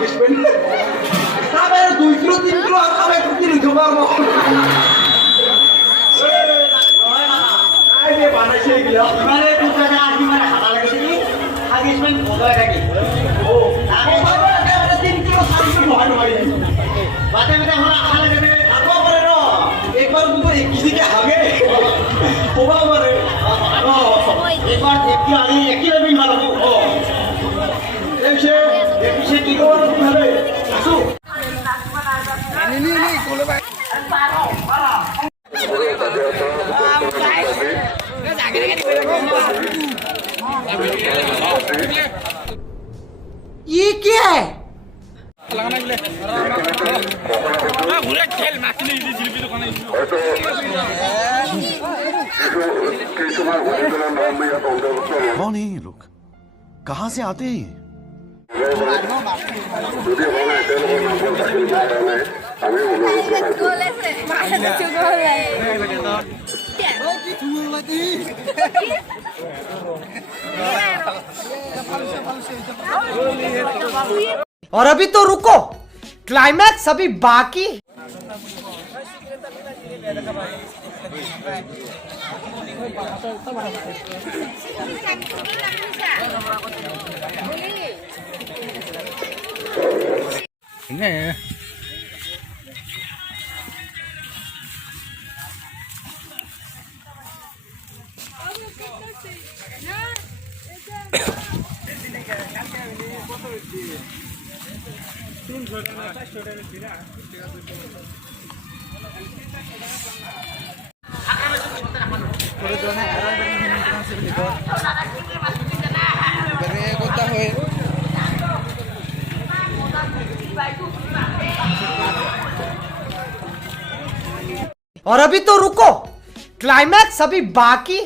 Huggies pen খাবে 2 kilo 3 kilo আর খাবে কি নিতে পারবো আই রে বানাইছে গিয়া মানে পুজা না কি মানে হাতা লাগে কি হাগিস পেন বদলা থাকে ও আমি বাবা 3 কিলো 4 কিলো ভালো হয় बातें में हमारा हाल है ने आपको करे नो एक बार तुमको किसी के आगे होगा मरे एक बार एक की आगे एक ही लेविंग वाला हो एक पीछे की को तुम हरे आसू नहीं बोले भाई ये क्या है लगाना है पूरा खेल माखने दी जिलेबी दुकान है कौन है ये लोग कहां से आते हैं और अभी तो रुको क्लाइमैक्स अभी बाकी और अभी तो रुको क्लाइमैक्स अभी बाकी